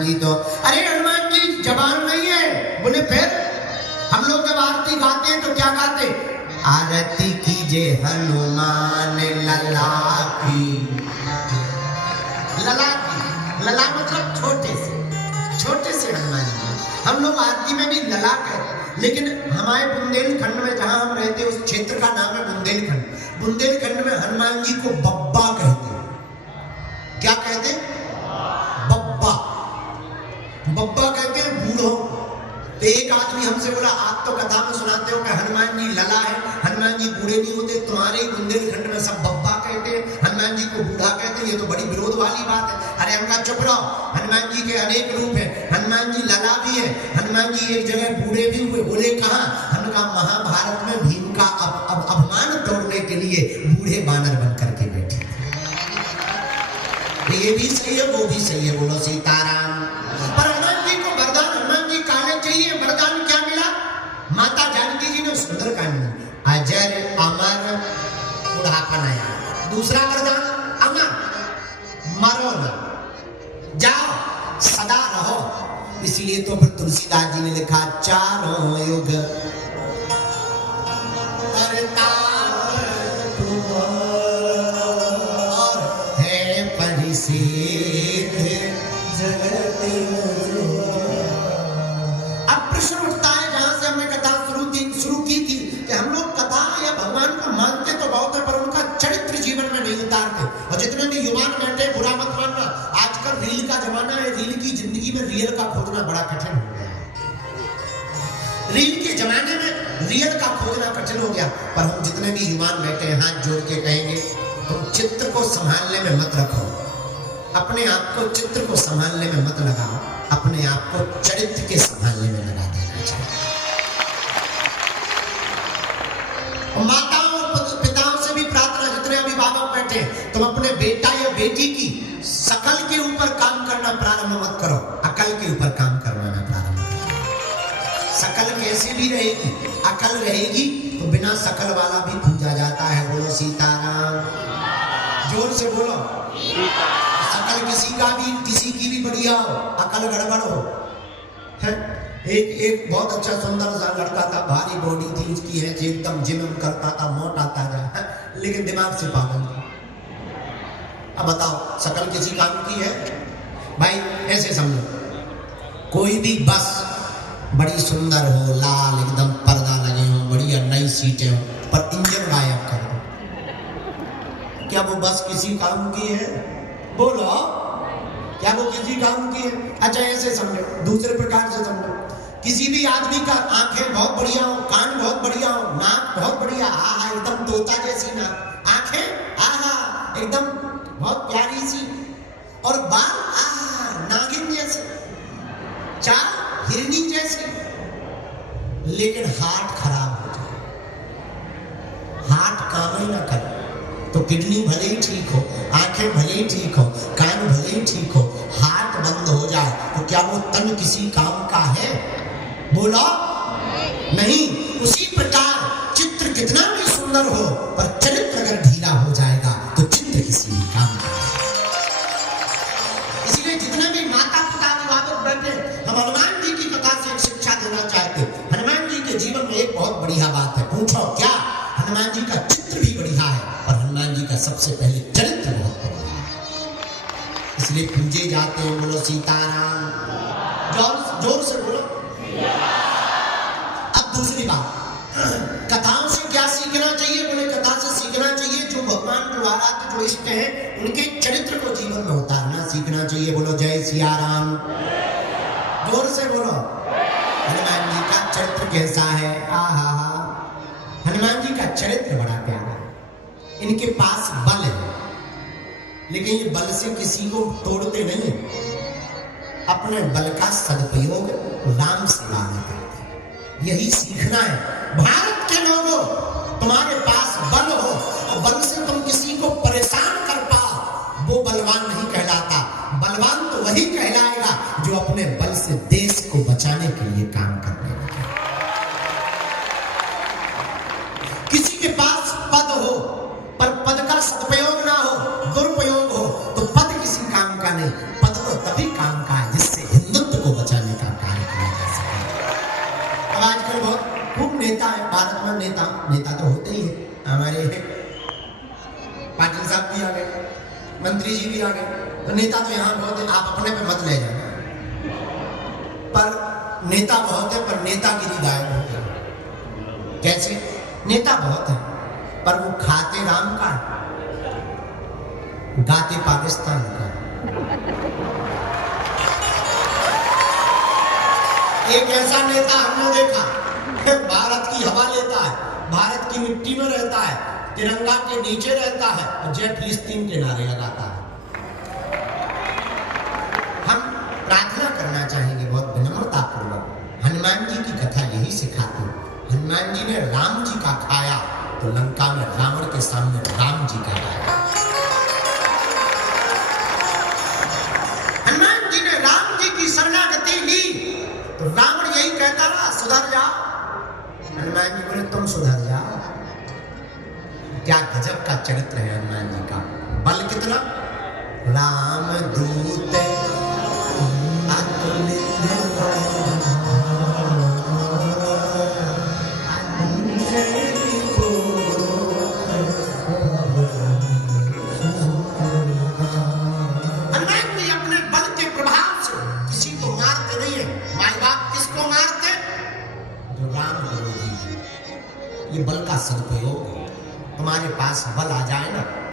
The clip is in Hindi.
हनुमान जी तो, अरे हनुमान जी जबान नहीं है। बोले फिर? हम लोग जब आरती गाते हैं तो क्या गाते? आरती कीजे हनुमान लला की। लला की, लला मतलब छोटे से हनुमान जी। हम लोग आरती में भी लला कहते, लेकिन हमारे बुंदेलखंड में जहां हम रहते उस क्षेत्र का नाम है बुंदेलखंड। बुंदेलखंड में हनुमान जी को बब्बा कहते। क्या कहते? बब्बा। बब्बा कहते हैं बूढ़ों। तो एक आदमी हमसे बोला, आप तो कथा में सुनाते हो कि हनुमान जी लला है, हनुमान जी बूढ़े नहीं होते, तुम्हारे ही बुंदेलखंड में सब बब्बा कहते हैं, हनुमान जी को बूढ़ा कहते हैं, ये तो बड़ी विरोध वाली बात है। अरे हमका चुप रहो, हनुमान जी के अनेक रूप हैं, हनुमान जी लला भी है, हनुमान जी एक जगह बूढ़े भी हुए। बोले कहाँ? हमने कहा महाभारत में भीम का अपमान तोड़ने के लिए बूढ़े बानर बन करके बैठे। ये भी सही है, वो भी सही है, बोलो सीताराम। पर हनुमान जी को वरदान, हनुमान जी काले चाहिए, वरदान क्या मिला? माता जानकी जी ने सुंदरकांड में अजर अमर बुढ़ापा नया। दूसरा वरदान अमर, मरो न, जाओ सदा रहो। इसलिए तो फिर तुलसीदास जी ने लिखा चारों युग अब प्रश्न उठता है, जहां से हमने कथा शुरू की थी कि हम लोग कथा या भगवान को मानते तो बहुत है, पर उनका चरित्र जीवन में नहीं उतारते। और जितने भी युवान बैठे, बुरा मत मानना, आजकल रील का जमाना है, रील की जिंदगी में रियल का खोजना बड़ा कठिन हो गया है। रील के जमाने में रियल का खोजना कठिन हो गया। पर हम जितने भी युवान बैठे हैं, हाथ जोड़ के कहेंगे, तुम चित्र को संभालने में मत रखो, अपने आप को चित्र को संभालने में मत लगाओ, अपने आप को चरित्र के संभालने में लगा देना चाहिए। माताओं और पिताओं से भी प्रार्थना, जितने अभिभावक बैठे, तुम अपने बेटा या बेटी की शकल के ऊपर काम करना प्रारंभ मत करो, अकल के ऊपर काम करवाना प्रारंभ करो। शकल कैसी भी रहेगी, अकल रहेगी तो बिना शकल वाला भी पूजा जाता है। बोलो सीताराम, जोर से बोलो। शकल किसी की भी बढ़िया हो, अकल गड़बड़ हो। एक बहुत अच्छा सुंदर सा लड़का था, भारी बॉडी थी उसकी, है एकदम जिम करता था, मोटा ताजा, लेकिन दिमाग से पागल था। अब बताओ, शकल किसी काम की है? भाई ऐसे समझो, कोई भी बस बड़ी सुंदर हो, लाल एकदम पर्दा लगे हो, बढ़िया नई सीटें हो, पर इंजन गायब कर दो, क्या वो बस किसी काम की है? बोलो, क्या वो किसी काम की है? अच्छा ऐसे समझो, दूसरे प्रकार से समझो, किसी भी आदमी का आंखें बहुत बढ़िया हो, कान बहुत बढ़िया हो, नाक बहुत बढ़िया, आहा एकदम तोता जैसी नाक, आंखें आहा एकदम बहुत प्यारी सी, और बाल आहा नागिन जैसे, चाल हिरनी जैसी, लेकिन हार्ट खराब हो जाए, हार्ट काम ही ना करे, तो किडनी भले ही ठीक हो, आंखें भले ही ठीक हो, कान भले ही ठीक हो, हार्ट बंद हो जाए, तो क्या वो तन किसी काम का है? बोलो नहीं। उसी प्रकार चित्र कितना भी सुंदर हो, पर चरित्र अगर ढीला हो जाएगा तो चित्र किसी काम का है। इसलिए जितने भी माता पिता अभिभावक बैठे, हम हनुमान जी की कथा से एक शिक्षा देना चाहते। हनुमान जी के जीवन में एक बहुत बढ़िया बात है, पूछो क्या? हनुमान जी का चित्र भी बढ़िया है, पर हनुमान जी का सबसे पहले चरित्र बहुत बढ़िया है, इसलिए पूजे जाते हैं। बोलो सीताराम, जोर से बोलो। अब दूसरी बात, कथाओं से क्या सीखना चाहिए? बोले कथा से सीखना चाहिए जो भगवान जो आराध्य जो इष्ट हैं, उनके चरित्र को जीवन में उतारना सीखना चाहिए। बोलो जय सिया राम, जोर से बोलो। हनुमान जी का चरित्र कैसा है? आहा, हनुमान जी का चरित्र बड़ा प्यारा है। इनके पास बल है, लेकिन ये बल से किसी को तोड़ते नहीं, अपने बल का सदुपयोग राम सेवा में करते हैं। यही सीखना है। भारत के लोगों, तुम्हारे पास बल हो और बल से तुम किसी को परेशान कर पाओ, वो बलवान नहीं कहलाता। बलवान तो वही कहलाएगा जो अपने बल से देश को बचाने के लिए काम करने लगे। किसी के पास पद हो, पर पद का सदुपयोग ना हो, दुरुपयोग हो, तो पद किसी काम का नहीं। पद तो तभी काम का है जिससे आजकल बहुत खूब नेता है भारत में, नेता तो होते ही है। हमारे पाटिल साहब भी आ गए, मंत्री जी भी आ गए, तो नेता तो यहाँ बहुत है, आप अपने पे मत ले जाना। पर नेता बहुत है, पर नेतागिरी गायब हो गई। कैसे? नेता बहुत है पर वो खाते राम का, गाते पाकिस्तान का। एक ऐसा नेता हमने देखा, भारत की हवा लेता है, भारत की मिट्टी में रहता है, तिरंगा के नीचे रहता है और जय फिलिस्तीन के नारे लगाता है। हम प्रार्थना करना चाहेंगे बहुत विनम्रता पूर्वक। हनुमान जी की कथा यही सिखाती है। हनुमान जी ने राम जी का खाया तो लंका में रावण के सामने राम जी का खाया। हनुमान जी ने राम जी की शरणागति ली तो रावण यही कहता रहा, सुधर जा। हनुमान जी बोले तुम सुधर जा। क्या गजब का चरित्र है हनुमान जी का। बल कितना? राम दूत हनुमान जी अपने बल के प्रभाव से किसी को मारते नहीं है। माई बाप किसको मारते? जो राम विरोधी है। ये बल का सदुपयोग है। तुम्हारे पास बल आ जाए ना,